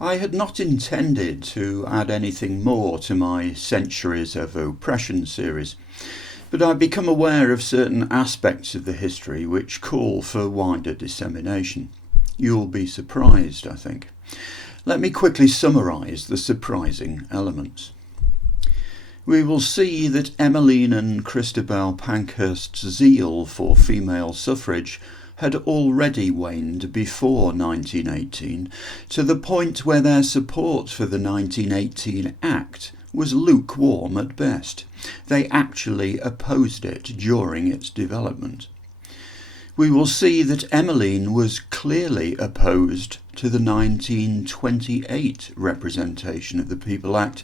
I had not intended to add anything more to my Centuries of Oppression series, but I've become aware of certain aspects of the history which call for wider dissemination. You'll be surprised, I think. Let me quickly summarise the surprising elements. We will see that Emmeline and Christabel Pankhurst's zeal for female suffrage had already waned before 1918, to the point where their support for the 1918 Act was lukewarm at best. They actually opposed it during its development. We will see that Emmeline was clearly opposed to the 1928 representation of the People Act,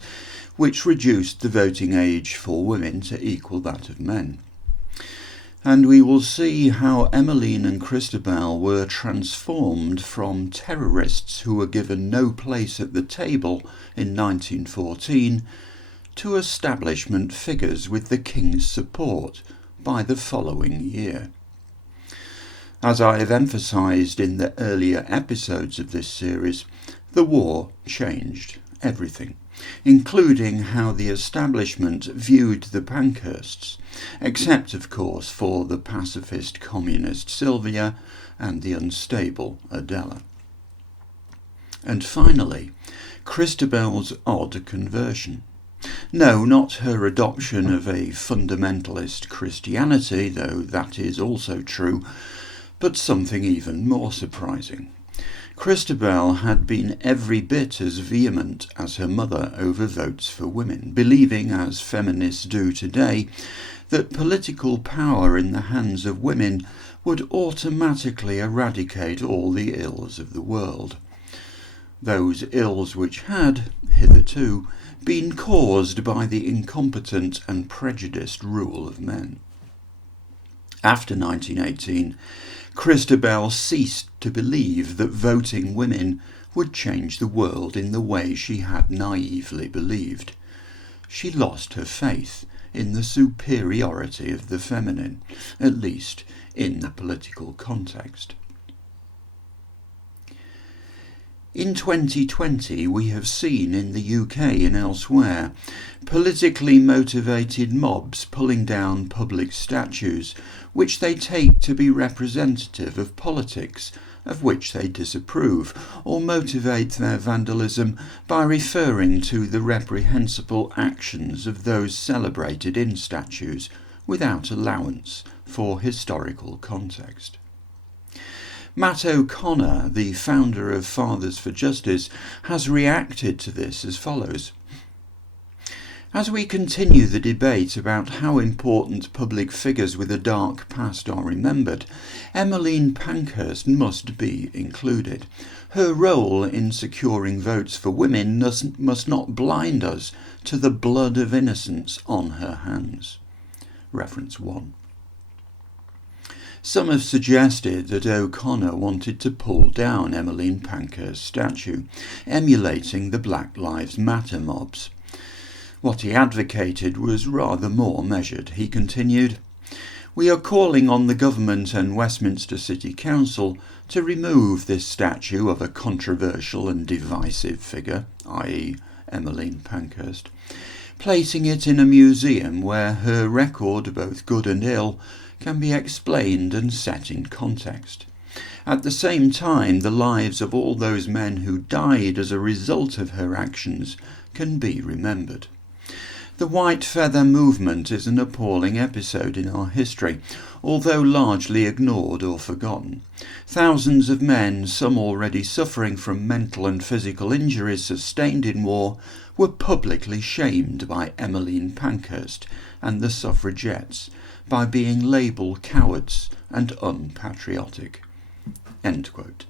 which reduced the voting age for women to equal that of men. And we will see how Emmeline and Christabel were transformed from terrorists who were given no place at the table in 1914 to establishment figures with the King's support by the following year. As I have emphasised in the earlier episodes of this series, the war changed everything, including how the establishment viewed the Pankhursts, except of course for the pacifist communist Sylvia and the unstable Adela. And finally, Christabel's odd conversion. No, not her adoption of a fundamentalist Christianity, though that is also true, but something even more surprising. Christabel had been every bit as vehement as her mother over votes for women, believing, as feminists do today, that political power in the hands of women would automatically eradicate all the ills of the world. Those ills which had, hitherto, been caused by the incompetent and prejudiced rule of men. After 1918, Christabel ceased to believe that voting women would change the world in the way she had naively believed. She lost her faith in the superiority of the feminine, at least in the political context. In 2020, we have seen in the UK and elsewhere politically motivated mobs pulling down public statues which they take to be representative of politics of which they disapprove, or motivate their vandalism by referring to the reprehensible actions of those celebrated in statues without allowance for historical context. Matt O'Connor, the founder of Fathers for Justice, has reacted to this as follows. As we continue the debate about how important public figures with a dark past are remembered, Emmeline Pankhurst must be included. Her role in securing votes for women must not blind us to the blood of innocence on her hands. Reference 1. Some have suggested that O'Connor wanted to pull down Emmeline Pankhurst's statue, emulating the Black Lives Matter mobs. What he advocated was rather more measured. He continued, "We are calling on the government and Westminster City Council to remove this statue of a controversial and divisive figure, i.e. Emmeline Pankhurst, placing it in a museum where her record, both good and ill, can be explained and set in context. At the same time, the lives of all those men who died as a result of her actions can be remembered. The White Feather movement is an appalling episode in our history, although largely ignored or forgotten. Thousands of men, some already suffering from mental and physical injuries sustained in war, were publicly shamed by Emmeline Pankhurst and the Suffragettes by being labelled cowards and unpatriotic." End quote.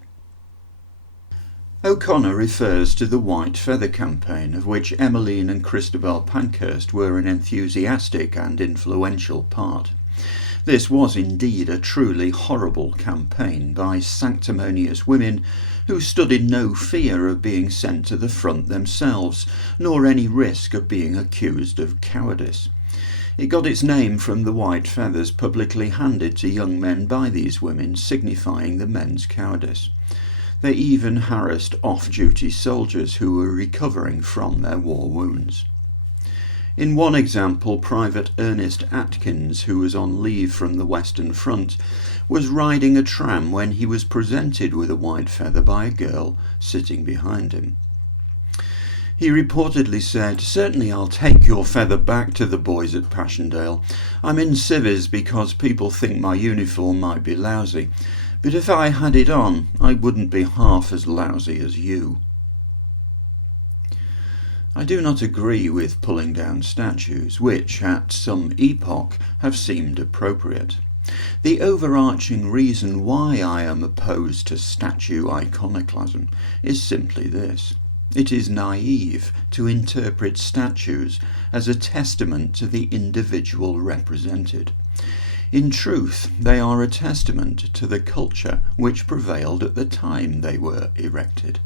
O'Connor refers to the White Feather Campaign, of which Emmeline and Christabel Pankhurst were an enthusiastic and influential part. This was indeed a truly horrible campaign by sanctimonious women who stood in no fear of being sent to the front themselves, nor any risk of being accused of cowardice. It got its name from the white feathers publicly handed to young men by these women, signifying the men's cowardice. They even harassed off-duty soldiers who were recovering from their war wounds. In one example, Private Ernest Atkins, who was on leave from the Western Front, was riding a tram when he was presented with a white feather by a girl sitting behind him. He reportedly said, "Certainly I'll take your feather back to the boys at Passchendaele. I'm in civvies because people think my uniform might be lousy, but if I had it on, I wouldn't be half as lousy as you." I do not agree with pulling down statues, which, at some epoch, have seemed appropriate. The overarching reason why I am opposed to statue iconoclasm is simply this. It is naive to interpret statues as a testament to the individual represented. In truth, they are a testament to the culture which prevailed at the time they were erected.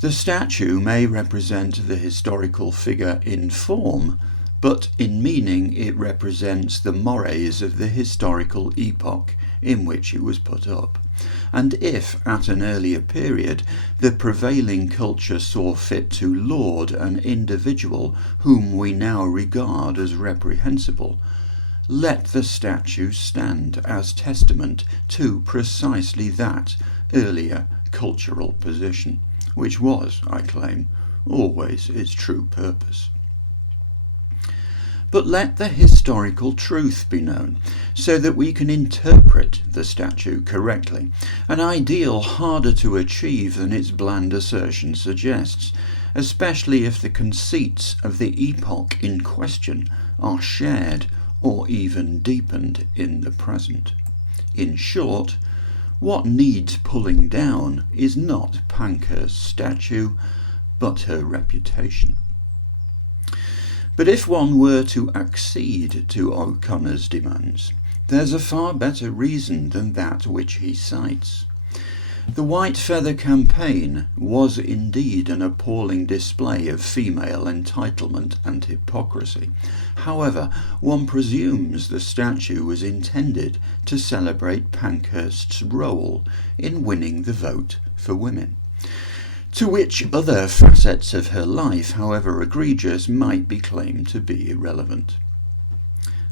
The statue may represent the historical figure in form, but in meaning it represents the mores of the historical epoch in which it was put up. And if, at an earlier period, the prevailing culture saw fit to laud an individual whom we now regard as reprehensible, let the statue stand as testament to precisely that earlier cultural position, which was, I claim, always its true purpose. But let the historical truth be known, so that we can interpret the statue correctly, an ideal harder to achieve than its bland assertion suggests, especially if the conceits of the epoch in question are shared or even deepened in the present. In short, what needs pulling down is not Pankhurst's statue, but her reputation. But if one were to accede to O'Connor's demands, there's a far better reason than that which he cites. The White Feather Campaign was indeed an appalling display of female entitlement and hypocrisy. However, one presumes the statue was intended to celebrate Pankhurst's role in winning the vote for women, to which other facets of her life, however egregious, might be claimed to be irrelevant.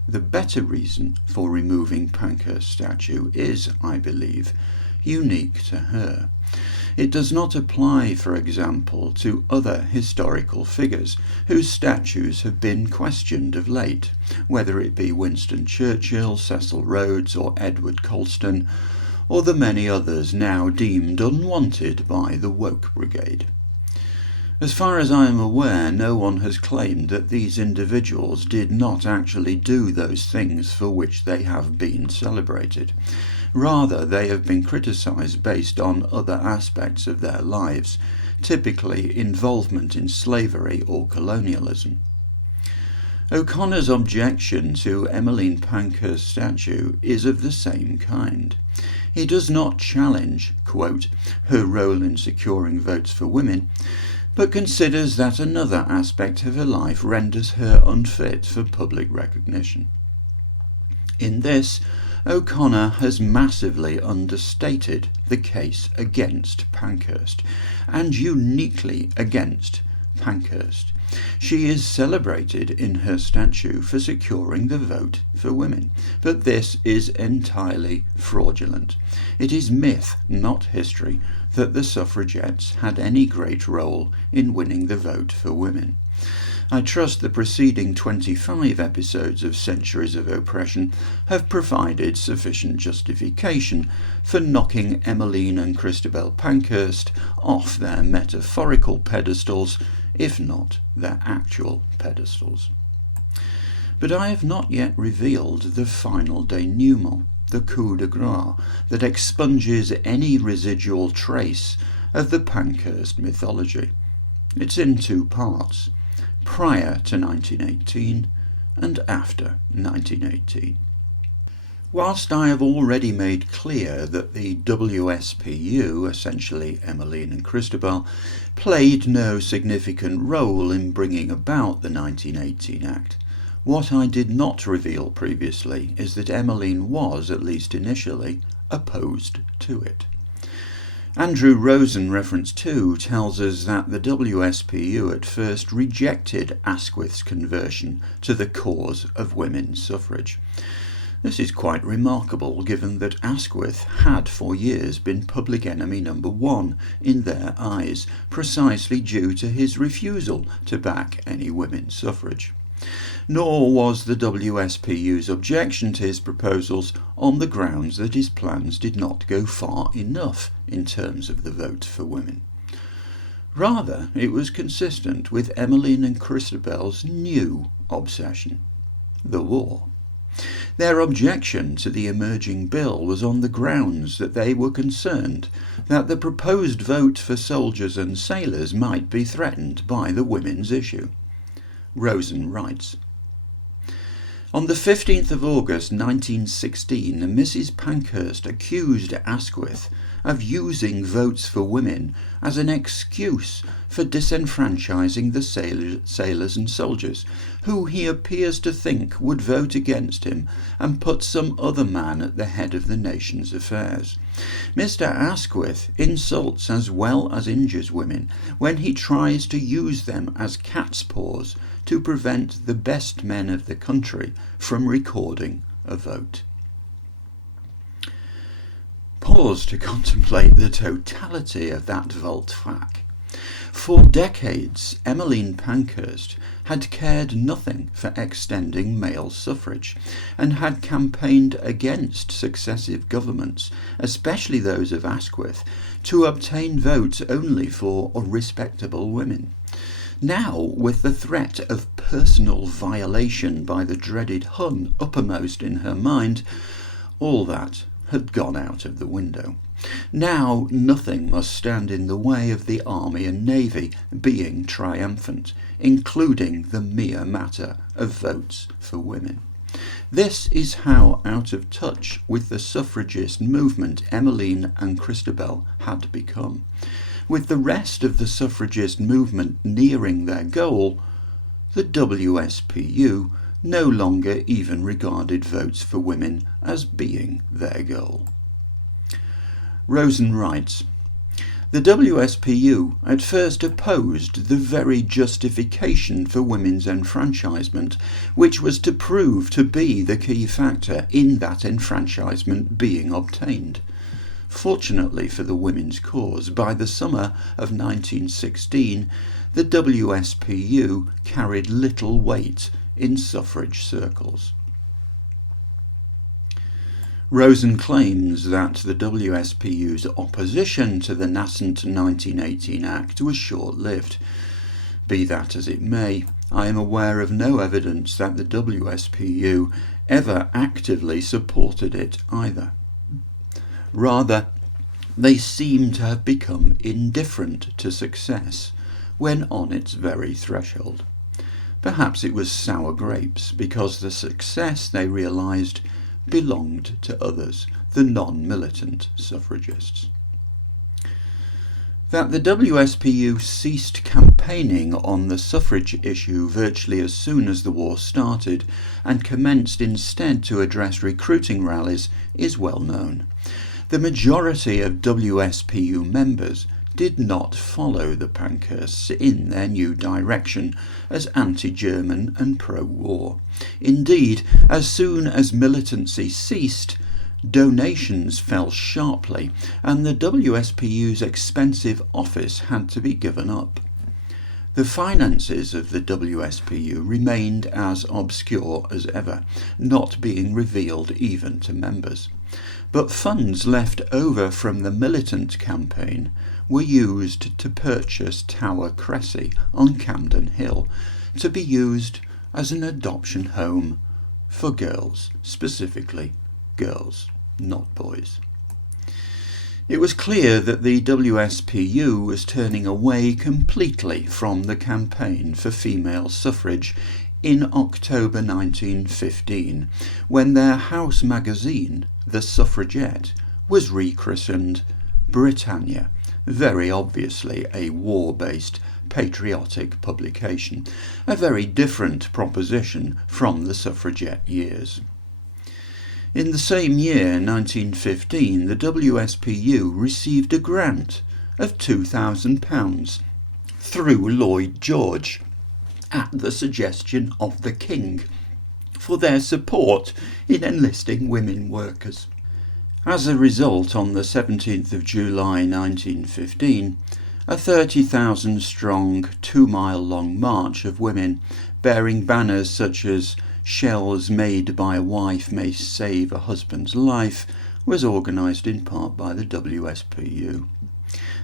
The better reason for removing Pankhurst's statue is, I believe, unique to her. It does not apply, for example, to other historical figures whose statues have been questioned of late, whether it be Winston Churchill, Cecil Rhodes or Edward Colston, or the many others now deemed unwanted by the woke brigade. As far as I am aware, no one has claimed that these individuals did not actually do those things for which they have been celebrated. Rather, they have been criticised based on other aspects of their lives, typically involvement in slavery or colonialism. O'Connor's objection to Emmeline Pankhurst's statue is of the same kind. He does not challenge, quote, her role in securing votes for women, but considers that another aspect of her life renders her unfit for public recognition. In this, O'Connor has massively understated the case against Pankhurst, and uniquely against Pankhurst. She is celebrated in her statue for securing the vote for women, but this is entirely fraudulent. It is myth, not history, that the suffragettes had any great role in winning the vote for women. I trust the preceding 25 episodes of Centuries of Oppression have provided sufficient justification for knocking Emmeline and Christabel Pankhurst off their metaphorical pedestals, if not their actual pedestals. But I have not yet revealed the final denouement, the coup de grace, that expunges any residual trace of the Pankhurst mythology. It's in two parts, prior to 1918 and after 1918. Whilst I have already made clear that the WSPU, essentially Emmeline and Christabel, played no significant role in bringing about the 1918 Act, what I did not reveal previously is that Emmeline was, at least initially, opposed to it. Andrew Rosen, reference 2, tells us that the WSPU at first rejected Asquith's conversion to the cause of women's suffrage. This is quite remarkable given that Asquith had for years been public enemy number 1 in their eyes, precisely due to his refusal to back any women's suffrage. Nor was the WSPU's objection to his proposals on the grounds that his plans did not go far enough in terms of the vote for women. Rather, it was consistent with Emmeline and Christabel's new obsession, the war. Their objection to the emerging bill was on the grounds that they were concerned that the proposed vote for soldiers and sailors might be threatened by the women's issue. Rosen writes, on the 15th of August 1916, Mrs. Pankhurst accused Asquith of using votes for women as an excuse for disenfranchising the sailors and soldiers, who he appears to think would vote against him and put some other man at the head of the nation's affairs. Mr. Asquith insults as well as injures women when he tries to use them as cat's paws to prevent the best men of the country from recording a vote. Pause to contemplate the totality of that volte-face. For decades, Emmeline Pankhurst had cared nothing for extending male suffrage and had campaigned against successive governments, especially those of Asquith, to obtain votes only for respectable women. Now, with the threat of personal violation by the dreaded Hun uppermost in her mind, all that had gone out of the window. Now nothing must stand in the way of the Army and Navy being triumphant, including the mere matter of votes for women. This is how out of touch with the suffragist movement Emmeline and Christabel had become. With the rest of the suffragist movement nearing their goal, the WSPU no longer even regarded votes for women as being their goal. Rosen writes, the WSPU at first opposed the very justification for women's enfranchisement, which was to prove to be the key factor in that enfranchisement being obtained. Fortunately for the women's cause, by the summer of 1916, the WSPU carried little weight in suffrage circles. Rosen claims that the WSPU's opposition to the nascent 1918 Act was short-lived. Be that as it may, I am aware of no evidence that the WSPU ever actively supported it either. Rather, they seem to have become indifferent to success when on its very threshold. Perhaps it was sour grapes, because the success they realised belonged to others, the non-militant suffragists. That the WSPU ceased campaigning on the suffrage issue virtually as soon as the war started and commenced instead to address recruiting rallies is well known. The majority of WSPU members did not follow the Pankhursts in their new direction as anti-German and pro-war. Indeed, as soon as militancy ceased, donations fell sharply and the WSPU's expensive office had to be given up. The finances of the WSPU remained as obscure as ever, not being revealed even to members. But funds left over from the Militant Campaign were used to purchase Tower Cressy on Camden Hill, to be used as an adoption home for girls, specifically girls, not boys. It was clear that the WSPU was turning away completely from the campaign for female suffrage in October 1915, when their house magazine, the Suffragette, was rechristened Britannia, very obviously a war-based patriotic publication, a very different proposition from the Suffragette years. In the same year, 1915, the WSPU received a grant of £2,000 through Lloyd George, at the suggestion of the King, for their support in enlisting women workers. As a result, on the 17th of July 1915, a 30,000 strong, 2-mile-long march of women bearing banners such as "Shells made by a wife may save a husband's life" was organised in part by the WSPU.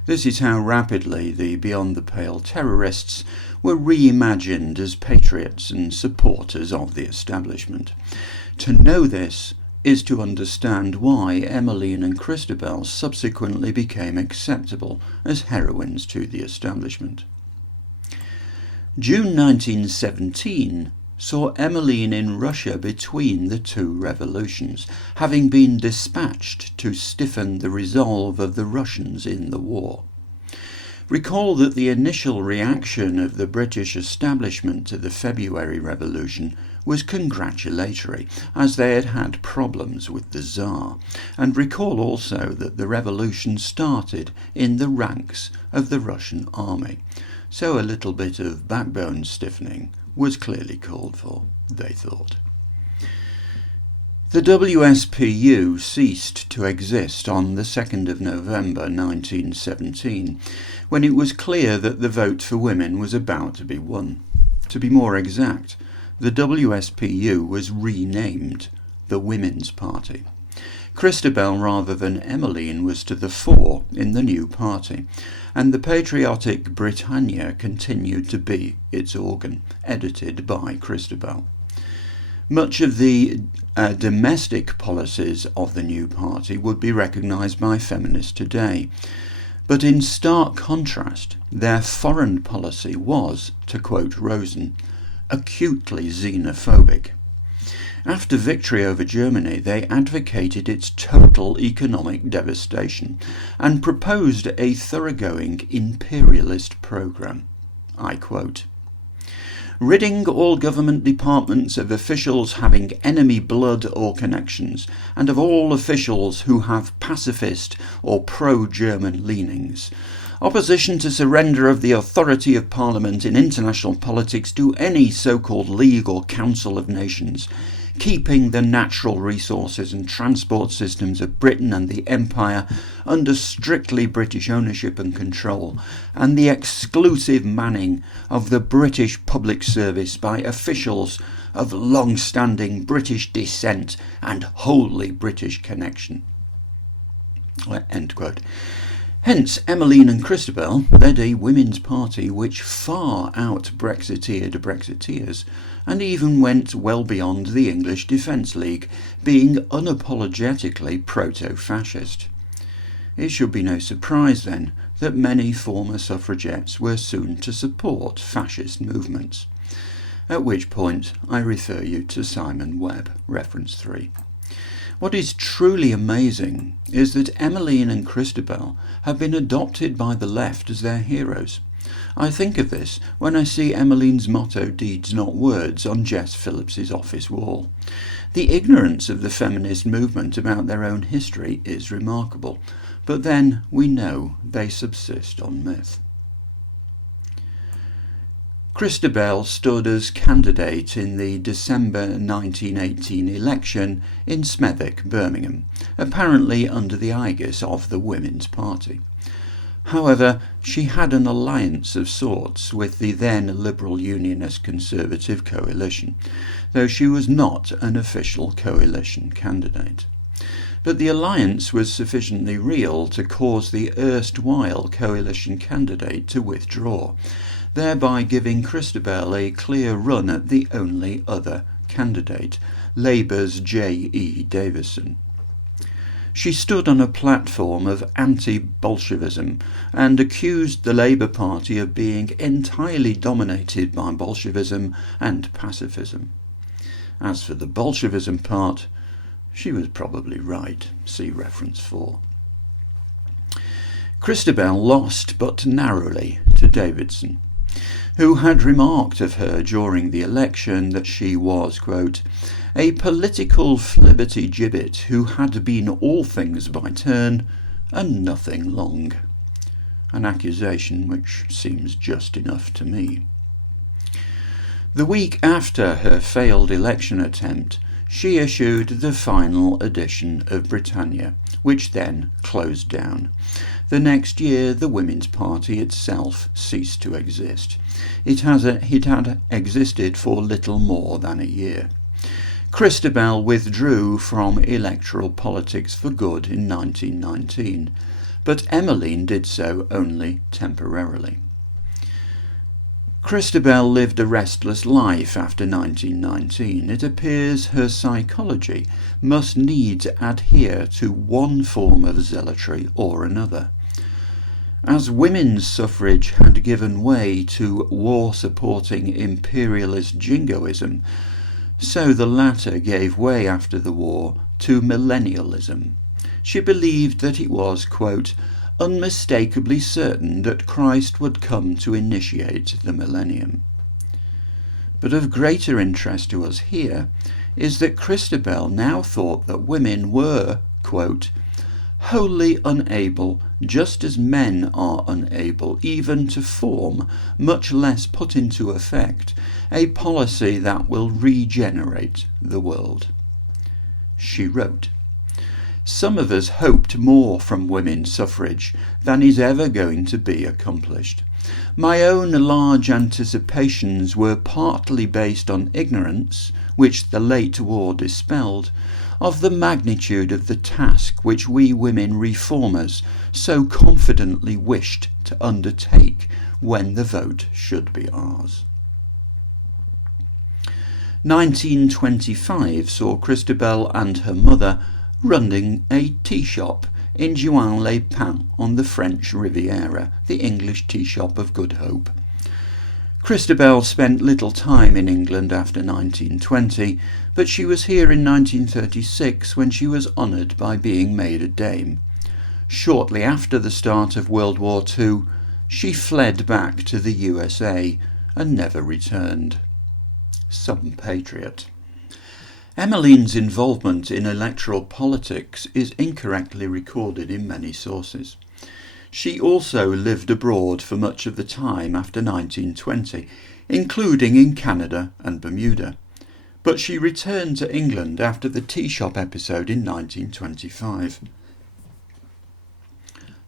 This is how rapidly the Beyond the Pale terrorists were reimagined as patriots and supporters of the establishment. To know this is to understand why Emmeline and Christabel subsequently became acceptable as heroines to the establishment. June 1917 saw Emmeline in Russia between the two revolutions, having been dispatched to stiffen the resolve of the Russians in the war. Recall that the initial reaction of the British establishment to the February Revolution was congratulatory, as they had had problems with the Tsar, and recall also that the revolution started in the ranks of the Russian army, so a little bit of backbone stiffening was clearly called for, they thought. The WSPU ceased to exist on the 2nd of November 1917, when it was clear that the vote for women was about to be won. To be more exact, the WSPU was renamed the Women's Party. Christabel rather than Emmeline was to the fore in the new party, and the patriotic Britannia continued to be its organ, edited by Christabel. Much of the domestic policies of the new party would be recognised by feminists today, but in stark contrast, their foreign policy was, to quote Rosen, acutely xenophobic. After victory over Germany, they advocated its total economic devastation and proposed a thoroughgoing imperialist programme. I quote, "Ridding all government departments of officials having enemy blood or connections, and of all officials who have pacifist or pro-German leanings. Opposition to surrender of the authority of Parliament in international politics to any so-called League or Council of Nations. Keeping the natural resources and transport systems of Britain and the Empire under strictly British ownership and control, and the exclusive manning of the British public service by officials of long-standing British descent and wholly British connection." End quote. Hence, Emmeline and Christabel led a women's party which far out-Brexiteered Brexiteers, and even went well beyond the English Defence League, being unapologetically proto-fascist. It should be no surprise, then, that many former suffragettes were soon to support fascist movements, at which point I refer you to Simon Webb, reference 3. What is truly amazing is that Emmeline and Christabel have been adopted by the left as their heroes. I think of this when I see Emmeline's motto "Deeds not words" on Jess Phillips's office wall. The ignorance of the feminist movement about their own history is remarkable, but then we know they subsist on myth. Christabel stood as candidate in the December 1918 election in Smethwick, Birmingham, apparently under the aegis of the Women's Party. However, she had an alliance of sorts with the then Liberal Unionist Conservative coalition, though she was not an official coalition candidate. But the alliance was sufficiently real to cause the erstwhile coalition candidate to withdraw, thereby giving Christabel a clear run at the only other candidate, Labour's J.E. Davison. She stood on a platform of anti-Bolshevism and accused the Labour Party of being entirely dominated by Bolshevism and pacifism. As for the Bolshevism part, she was probably right, see reference 4. Christabel lost but narrowly to Davison. who had remarked of her during the election that she was, quote, a political flibberty-gibbet who had been all things by turn and nothing long. An accusation which seems just enough to me. The week after her failed election attempt, she issued the final edition of Britannia, which then closed down. The next year, the Women's Party itself ceased to exist. It had existed for little more than a year. Christabel withdrew from electoral politics for good in 1919, but Emmeline did so only temporarily. Christabel lived a restless life after 1919. It appears her psychology must needs adhere to one form of zealotry or another. As women's suffrage had given way to war-supporting imperialist jingoism, so the latter gave way after the war to millennialism. She believed that it was, quote, unmistakably certain that Christ would come to initiate the millennium. But of greater interest to us here is that Christabel now thought that women were, quote, wholly unable, just as men are unable, even to form, much less put into effect, a policy that will regenerate the world. She wrote, some of us hoped more from women's suffrage than is ever going to be accomplished. My own large anticipations were partly based on ignorance, which the late war dispelled, of the magnitude of the task which we women reformers so confidently wished to undertake when the vote should be ours. 1925 saw Christabel and her mother running a tea shop in Juan-les-Pins on the French Riviera, the English tea shop of Good Hope. Christabel spent little time in England after 1920, but she was here in 1936 when she was honoured by being made a dame. Shortly after the start of World War II, she fled back to the USA and never returned. Some patriot. Emmeline's involvement in electoral politics is incorrectly recorded in many sources. She also lived abroad for much of the time after 1920, including in Canada and Bermuda, but she returned to England after the tea shop episode in 1925.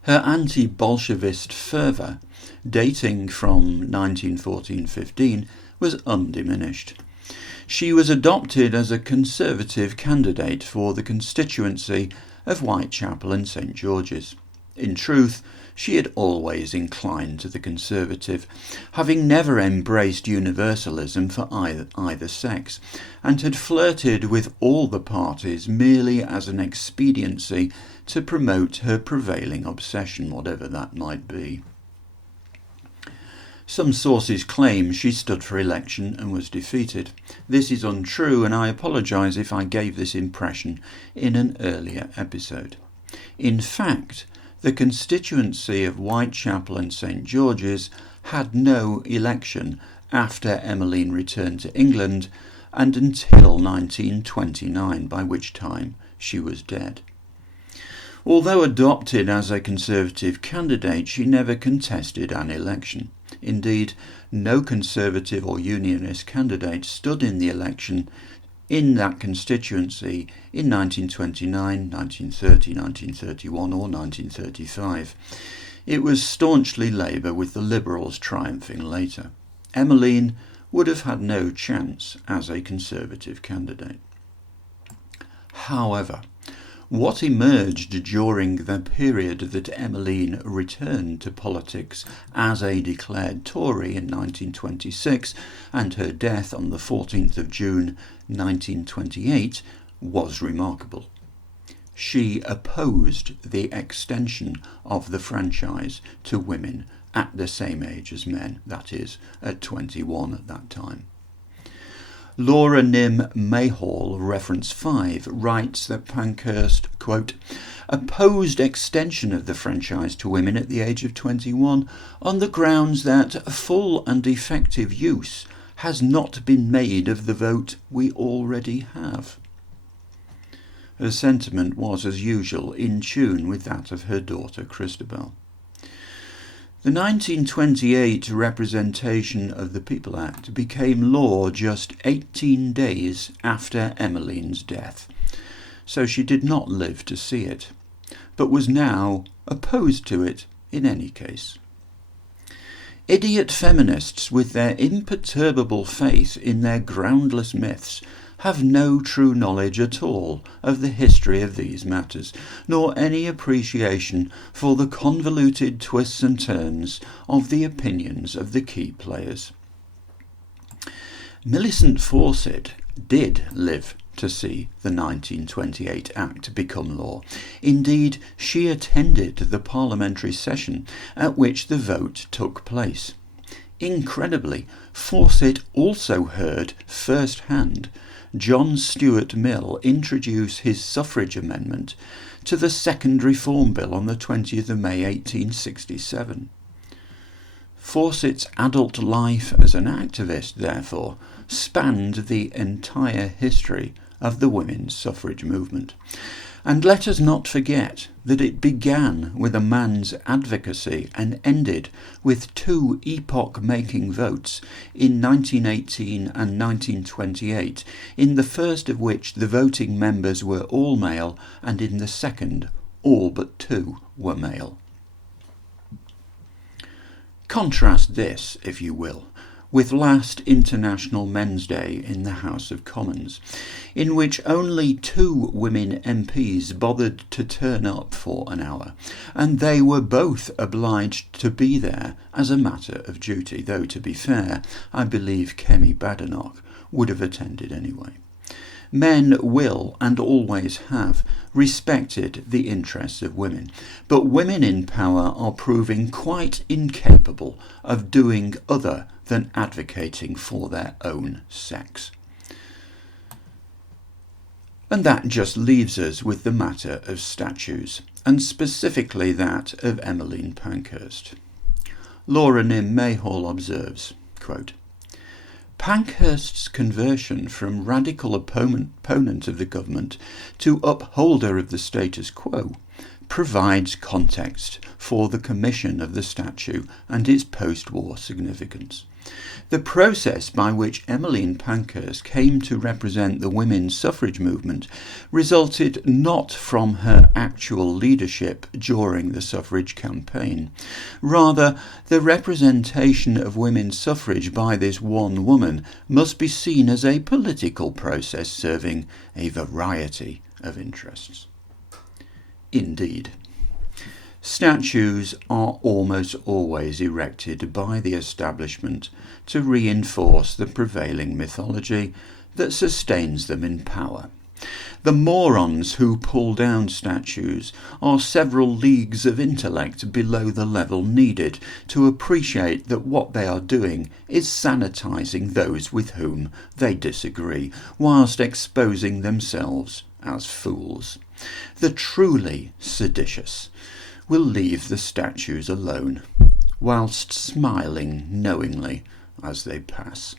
Her anti-Bolshevist fervour, dating from 1914-15, was undiminished. She was adopted as a Conservative candidate for the constituency of Whitechapel and St George's. In truth, she had always inclined to the Conservative, having never embraced universalism for either sex, and had flirted with all the parties merely as an expediency to promote her prevailing obsession, whatever that might be. Some sources claim she stood for election and was defeated. This is untrue, and I apologise if I gave this impression in an earlier episode. In fact, the constituency of Whitechapel and St George's had no election after Emmeline returned to England and until 1929, by which time she was dead. Although adopted as a Conservative candidate, she never contested an election. Indeed, no Conservative or Unionist candidate stood in the election in that constituency in 1929, 1930, 1931 or 1935. It was staunchly Labour, with the Liberals triumphing later. Emmeline would have had no chance as a Conservative candidate. However, what emerged during the period that Emmeline returned to politics as a declared Tory in 1926 and her death on the 14th of June 1928 was remarkable. She opposed the extension of the franchise to women at the same age as men, that is, at 21 at that time. Laura Nim Mayhall, reference 5, writes that Pankhurst, quote, opposed extension of the franchise to women at the age of 21 on the grounds that full and effective use has not been made of the vote we already have. Her sentiment was, as usual, in tune with that of her daughter Christabel. The 1928 Representation of the People Act became law just 18 days after Emmeline's death, so she did not live to see it, but was now opposed to it in any case. Idiot feminists, with their imperturbable faith in their groundless myths, have no true knowledge at all of the history of these matters, nor any appreciation for the convoluted twists and turns of the opinions of the key players. Millicent Fawcett did live to see the 1928 Act become law. Indeed, she attended the parliamentary session at which the vote took place. Incredibly, Fawcett also heard firsthand John Stuart Mill introduce his suffrage amendment to the Second Reform Bill on the 20th of May 1867. Fawcett's adult life as an activist, therefore, spanned the entire history of the women's suffrage movement. And let us not forget that it began with a man's advocacy and ended with two epoch-making votes in 1918 and 1928, in the first of which the voting members were all male, and in the second all but two were male. Contrast this, if you will, with last International Men's Day in the House of Commons, in which only 2 women MPs bothered to turn up for an hour, and they were both obliged to be there as a matter of duty, though, to be fair, I believe Kemi Badenoch would have attended anyway. Men will, and always have, respected the interests of women, but women in power are proving quite incapable of doing other than advocating for their own sex. And that just leaves us with the matter of statues, and specifically that of Emmeline Pankhurst. Laura Nim Mayhall observes, quote, Pankhurst's conversion from radical opponent of the government to upholder of the status quo provides context for the commission of the statue and its post-war significance. The process by which Emmeline Pankhurst came to represent the women's suffrage movement resulted not from her actual leadership during the suffrage campaign. Rather, the representation of women's suffrage by this one woman must be seen as a political process serving a variety of interests. Indeed, statues are almost always erected by the establishment to reinforce the prevailing mythology that sustains them in power. The morons who pull down statues are several leagues of intellect below the level needed to appreciate that what they are doing is sanitising those with whom they disagree, whilst exposing themselves as fools. The truly seditious will leave the statues alone, whilst smiling knowingly as they pass.